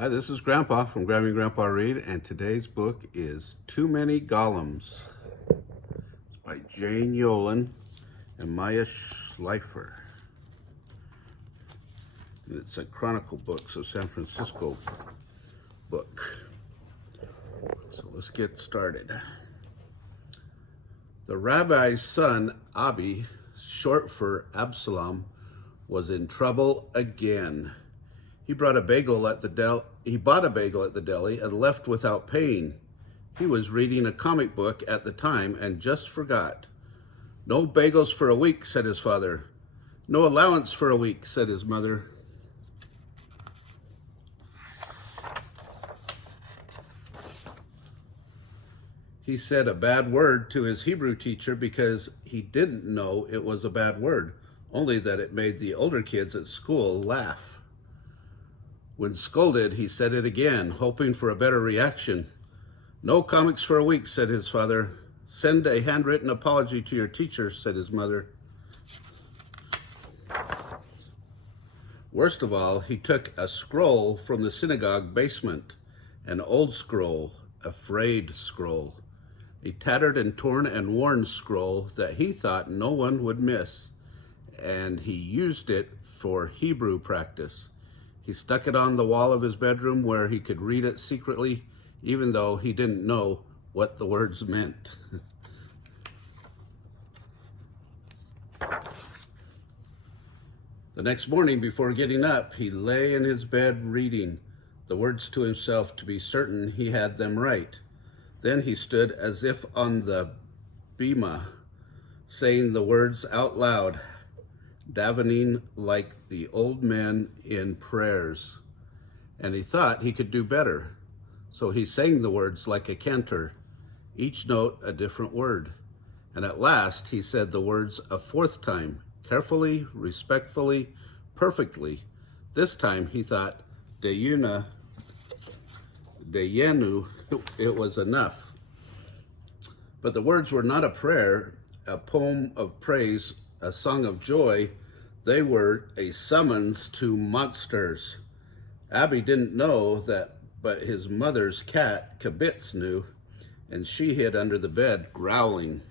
Hi, this is Grandpa from Grammy and Grandpa Read, and today's book is Too Many Golems. It's by Jane Yolen and Maya Shleifer. And it's a chronicle book, so San Francisco book. So let's get started. The rabbi's son, Abi, short for Absalom, was in trouble again. He bought a bagel at the deli and left without paying. He was reading a comic book at the time and just forgot. No bagels for a week, said his father. No allowance for a week, said his mother. He said a bad word to his Hebrew teacher because he didn't know it was a bad word, only that it made the older kids at school laugh. When scolded, he said it again, hoping for a better reaction. No comics for a week, said his father. Send a handwritten apology to your teacher, said his mother. Worst of all, he took a scroll from the synagogue basement, an old scroll, a frayed scroll, a tattered and torn and worn scroll that he thought no one would miss, and he used it for Hebrew practice. He stuck it on the wall of his bedroom where he could read it secretly, even though he didn't know what the words meant. The next morning, before getting up, he lay in his bed reading the words to himself to be certain he had them right. Then he stood as if on the bema, saying the words out loud, davening like the old men in prayers. And he thought he could do better. So he sang the words like a cantor, each note a different word. And at last he said the words a fourth time, carefully, respectfully, perfectly. This time he thought, Deyenu, it was enough. But the words were not a prayer, a poem of praise, a song of joy. They were a summons to monsters. Abi didn't know that, but his mother's cat, Kibitz, knew, and she hid under the bed, growling.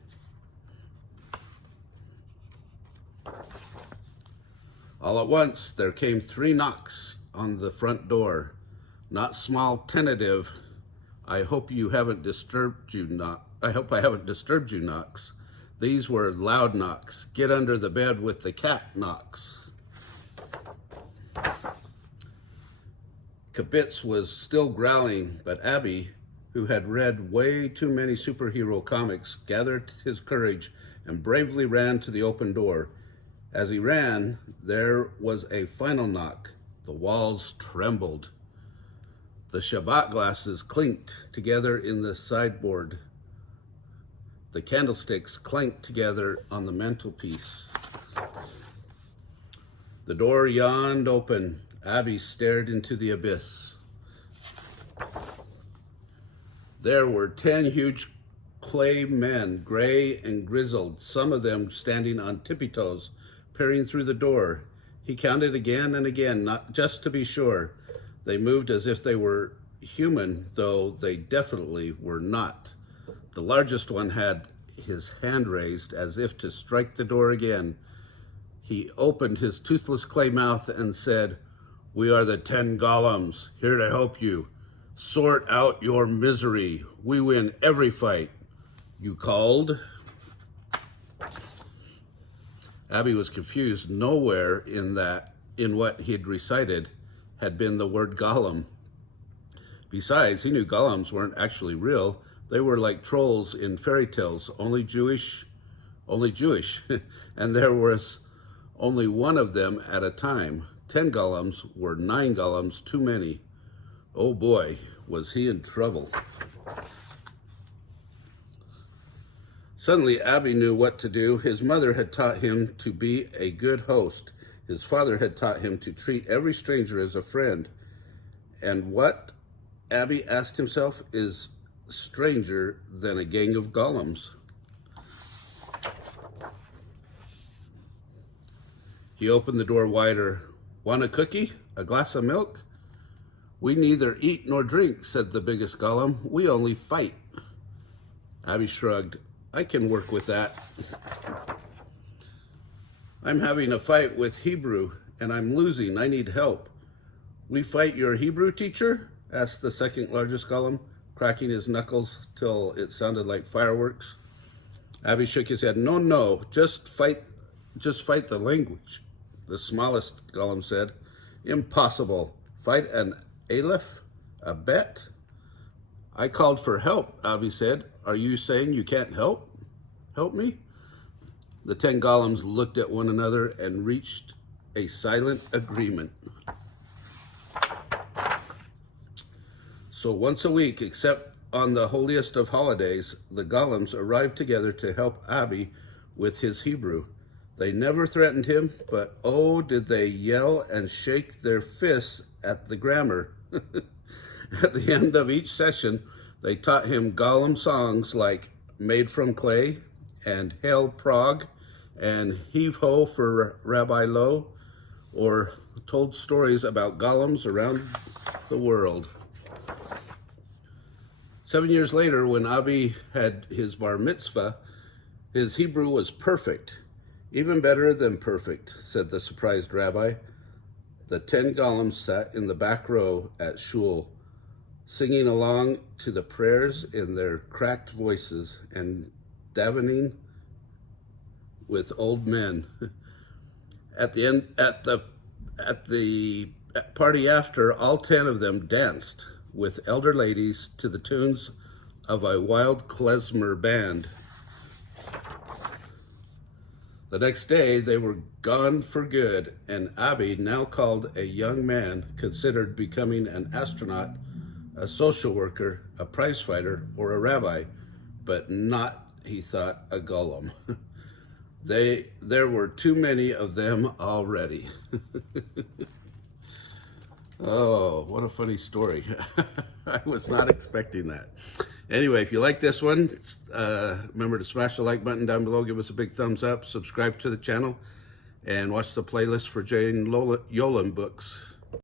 All at once, there came 3 knocks on the front door. Not small, tentative. I hope I haven't disturbed you knocks. These were loud knocks. Get under the bed with the cat knocks. Kibitz was still growling, but Abi, who had read way too many superhero comics, gathered his courage and bravely ran to the open door. As he ran, there was a final knock. The walls trembled. The Shabbat glasses clinked together in the sideboard. The candlesticks clanked together on the mantelpiece. The door yawned open. Abi stared into the abyss. There were 10 huge clay men, gray and grizzled, some of them standing on tippy toes, peering through the door. He counted again and again, not just to be sure. They moved as if they were human, though they definitely were not. The largest one had his hand raised as if to strike the door again. He opened his toothless clay mouth and said, "We are the 10 golems, here to help you. Sort out your misery. We win every fight." You called? Abi was confused. Nowhere in what he'd recited had been the word golem. Besides, he knew golems weren't actually real. They were like trolls in fairy tales, only Jewish, and there was only one of them at a time. 10 golems were 9 golems too many. Oh boy, was he in trouble. Suddenly, Abi knew what to do. His mother had taught him to be a good host. His father had taught him to treat every stranger as a friend. And what, Abi asked himself, is stranger than a gang of golems? He opened the door wider. Want a cookie? A glass of milk? We neither eat nor drink, said the biggest golem. We only fight. Abby shrugged. I can work with that. I'm having a fight with Hebrew, and I'm losing. I need help. We fight your Hebrew teacher? Asked the second largest golem, cracking his knuckles till it sounded like fireworks. Abby shook his head. No, just fight the language. The smallest golem said. Impossible. Fight an aleph? A bet? I called for help, Abby said. Are you saying you can't help? Help me? The 10 golems looked at one another and reached a silent agreement. So once a week, except on the holiest of holidays, the golems arrived together to help Abby with his Hebrew. They never threatened him, but oh, did they yell and shake their fists at the grammar. At the end of each session, they taught him golem songs like Made from Clay and Hail Prague and Heave Ho for Rabbi Lowe, or told stories about golems around the world. 7 years later, when Abi had his bar mitzvah, his Hebrew was perfect. Even better than perfect, said the surprised rabbi. The 10 golems sat in the back row at shul, singing along to the prayers in their cracked voices and davening with old men. At the party after, all 10 of them danced with elder ladies to the tunes of a wild klezmer band. The next day, they were gone for good, and Abi, now called a young man, considered becoming an astronaut, a social worker, a prize fighter, or a rabbi, but not, he thought, a golem. There were too many of them already. Oh, what a funny story. I was not expecting that. Anyway, if you like this one, remember to smash the like button down below, give us a big thumbs up, subscribe to the channel, and watch the playlist for Jane Yolen books.